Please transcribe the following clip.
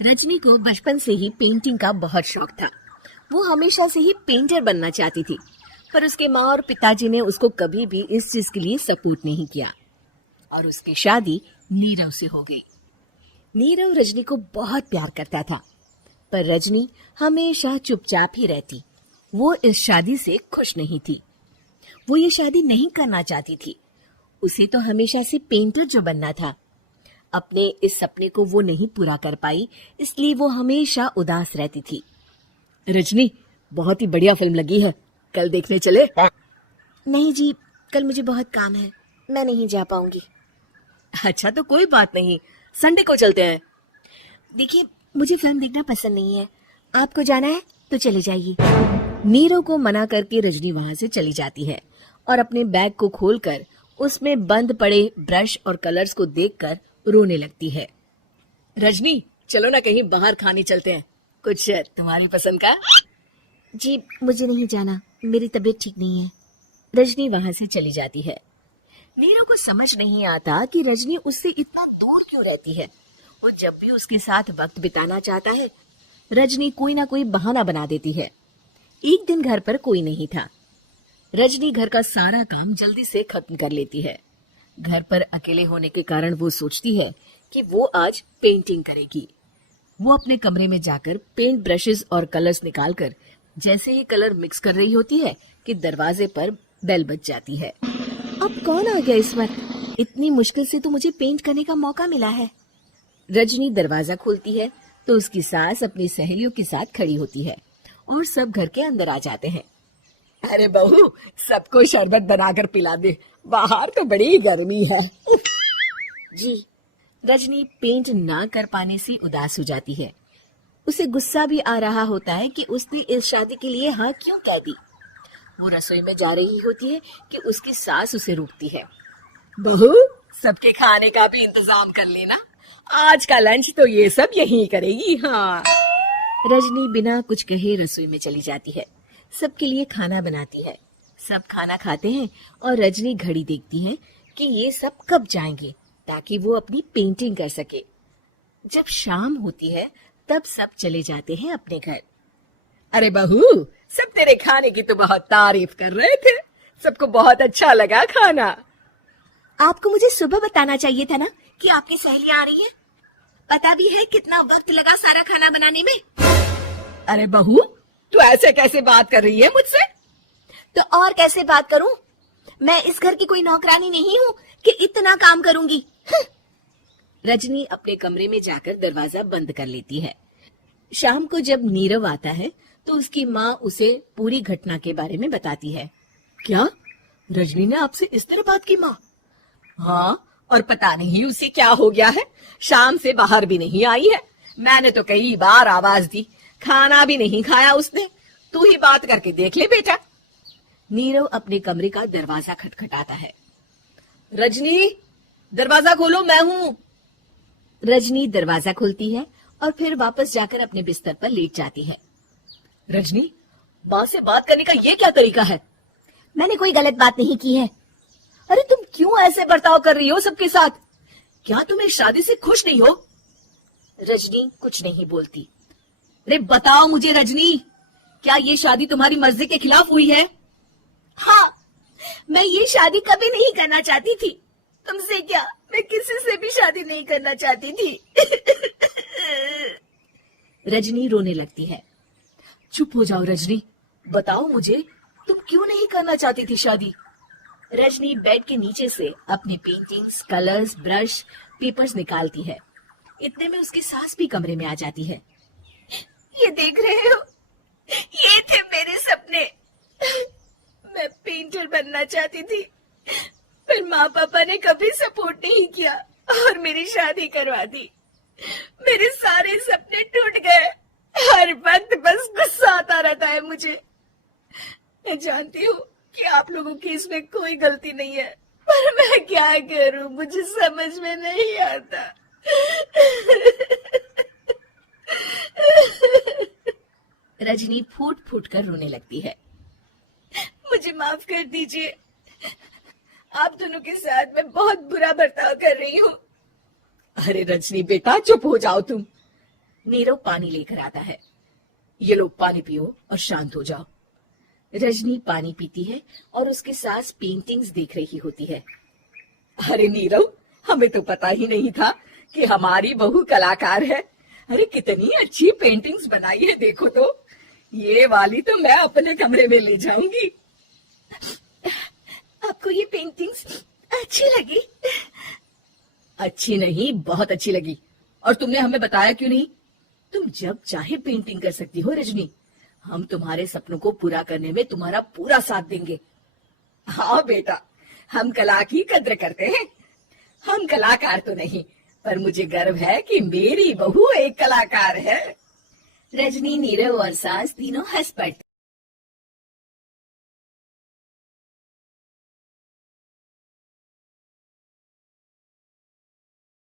रजनी को बचपन से ही पेंटिंग का बहुत शौक था। वो हमेशा से ही पेंटर बनना चाहती थी, पर उसके माँ और पिताजी ने उसको कभी भी इस चीज के लिए सपोर्ट नहीं किया और उसकी शादी नीरव से हो गई। नीरव रजनी को बहुत प्यार करता था, पर रजनी हमेशा चुपचाप ही रहती। वो इस शादी से खुश नहीं थी। वो ये शादी नहीं करना चाहती थी। उसे तो हमेशा से पेंटर जो बनना था। अपने इस सपने को वो नहीं पूरा कर पाई, इसलिए वो हमेशा उदास रहती थी। रजनी, बहुत ही बढ़िया फिल्म लगी है, कल देखने चले? नहीं जी, कल मुझे बहुत काम है, मैं नहीं जा पाऊंगी। अच्छा, तो कोई बात नहीं, संडे को चलते हैं। देखिए, मुझे फिल्म देखना पसंद नहीं है, आपको जाना है तो चले जाइए। नीरव को मना करके रजनी वहां से चली जाती है और अपने बैग को खोलकर उसमें बंद पड़े ब्रश और कलर्स को देखकर रोने लगती है। रजनी, चलो ना कहीं बाहर खाने चलते हैं, कुछ तुम्हारी पसंद का। जी, मुझे नहीं जाना, मेरी तबीयत ठीक नहीं है। रजनी वहां से चली जाती है। नीरव को समझ नहीं आता कि रजनी उससे इतना दूर क्यों रहती है। वो जब भी उसके साथ वक्त बिताना चाहता है, रजनी कोई ना कोई बहाना बना देती है। एक दिन घर पर कोई नहीं था। रजनी घर का सारा काम जल्दी से खत्म कर लेती है। घर पर अकेले होने के कारण वो सोचती है कि वो आज पेंटिंग करेगी। वो अपने कमरे में जाकर पेंट ब्रशेस और कलर्स निकालकर जैसे ही कलर मिक्स कर रही होती है कि दरवाजे पर बेल बज जाती है। अब कौन आ गया इस वक्त? इतनी मुश्किल से तो मुझे पेंट करने का मौका मिला है। रजनी दरवाजा खोलती है तो उसकी सास अपनी सहेलियों के साथ खड़ी होती है और सब घर के अंदर आ जाते हैं। अरे बहू, सबको शरबत बनाकर पिला दे, बाहर तो बड़ी गर्मी है। जी। रजनी पेंट ना कर पाने से उदास हो जाती है। उसे गुस्सा भी आ रहा होता है कि उसने इस शादी के लिए हाँ क्यों कह दी। वो रसोई में जा रही होती है कि उसकी सास उसे रोकती है। बहू, सबके खाने का भी इंतजाम कर लेना, आज का लंच तो ये सब यही करेगी। हाँ। रजनी बिना कुछ कहे रसोई में चली जाती है। सबके लिए खाना बनाती है। सब खाना खाते हैं और रजनी घड़ी देखती है कि ये सब कब जाएंगे ताकि वो अपनी पेंटिंग कर सके। जब शाम होती है तब सब चले जाते हैं अपने घर। अरे बहू, सब तेरे खाने की तो बहुत तारीफ कर रहे थे, सबको बहुत अच्छा लगा खाना। आपको मुझे सुबह बताना चाहिए था ना कि आपकी सहेलियां आ रही है। पता भी है कितना वक्त लगा सारा खाना बनाने में। अरे बहू, तू ऐसे कैसे बात कर रही है मुझसे? तो और कैसे बात करूं? मैं इस घर की कोई नौकरानी नहीं हूं कि इतना काम करूंगी। रजनी अपने कमरे में जाकर दरवाजा बंद कर लेती है। शाम को जब नीरव आता है तो उसकी माँ उसे पूरी घटना के बारे में बताती है। क्या? रजनी ने आपसे इस तरह बात की माँ? हाँ, और पता नहीं उसे क्या हो गया है, शाम से बाहर भी नहीं आई है। मैंने तो कई बार आवाज दी, खाना भी नहीं खाया उसने। तू ही बात करके देख ले बेटा। नीरव अपने कमरे का दरवाजा खटखटाता है। रजनी, दरवाजा खोलो, मैं हूं। रजनी दरवाजा खोलती है और फिर वापस जाकर अपने बिस्तर पर लेट जाती है। रजनी, माँ से बात करने का ये क्या तरीका है? मैंने कोई गलत बात नहीं की है। अरे तुम क्यों ऐसे बर्ताव कर रही हो सबके साथ? क्या तुम इस शादी से खुश नहीं हो? रजनी कुछ नहीं बोलती। अरे बताओ मुझे रजनी, क्या ये शादी तुम्हारी मर्जी के खिलाफ हुई है? हाँ, मैं ये शादी कभी नहीं करना चाहती थी। तुमसे क्या, मैं किसी से भी शादी नहीं करना चाहती थी। रजनी रोने लगती है। चुप हो जाओ रजनी, बताओ मुझे, तुम क्यों नहीं करना चाहती थी शादी? रजनी बेड के नीचे से अपनी पेंटिंग्स, कलर्स, ब्रश, पेपर्स निकालती है। इतने में उसकी सास भी कमरे में आ जाती है। ये देख रहे हो, ये थे मेरे सपने। मैं पेंटर बनना चाहती थी, पर माँ पापा ने कभी सपोर्ट नहीं किया और मेरी शादी करवा दी। मेरे सारे सपने टूट गए। हर वक्त बस गुस्सा आता रहता है मुझे। मैं जानती हूँ कि आप लोगों की इसमें कोई गलती नहीं है, पर मैं क्या करूँ, मुझे समझ में नहीं आता। रजनी फूट फूट कर रोने लगती है। मुझे माफ कर दीजिए। आप दोनों के साथ मैं बहुत बुरा बर्ताव कर रही हूँ। अरे रजनी बेटा, चुप हो जाओ तुम। नीरव पानी लेकर आता है। ये लो पानी पियो और शांत हो जाओ। रजनी पानी पीती है और उसके सास पेंटिंग्स देख रही होती है। अरे नीरव, हमें तो पता ही नहीं था कि हमारी बहू कलाकार है। अरे कितनी अच्छी पेंटिंग्स बनाई है, देखो तो। ये वाली तो मैं अपने कमरे में ले जाऊंगी। आपको ये पेंटिंग्स अच्छी लगी? अच्छी नहीं, बहुत अच्छी लगी। और तुमने हमें बताया क्यों नहीं? तुम जब चाहे पेंटिंग कर सकती हो रजनी। हम तुम्हारे सपनों को पूरा करने में तुम्हारा पूरा साथ देंगे। हाँ बेटा, हम कला की कद्र करते हैं। हम कलाकार तो नहीं, पर मुझे गर्व है कि मेरी बहू एक कलाकार है। रजनी, नीरव और सास तीनों हंस पड़ते।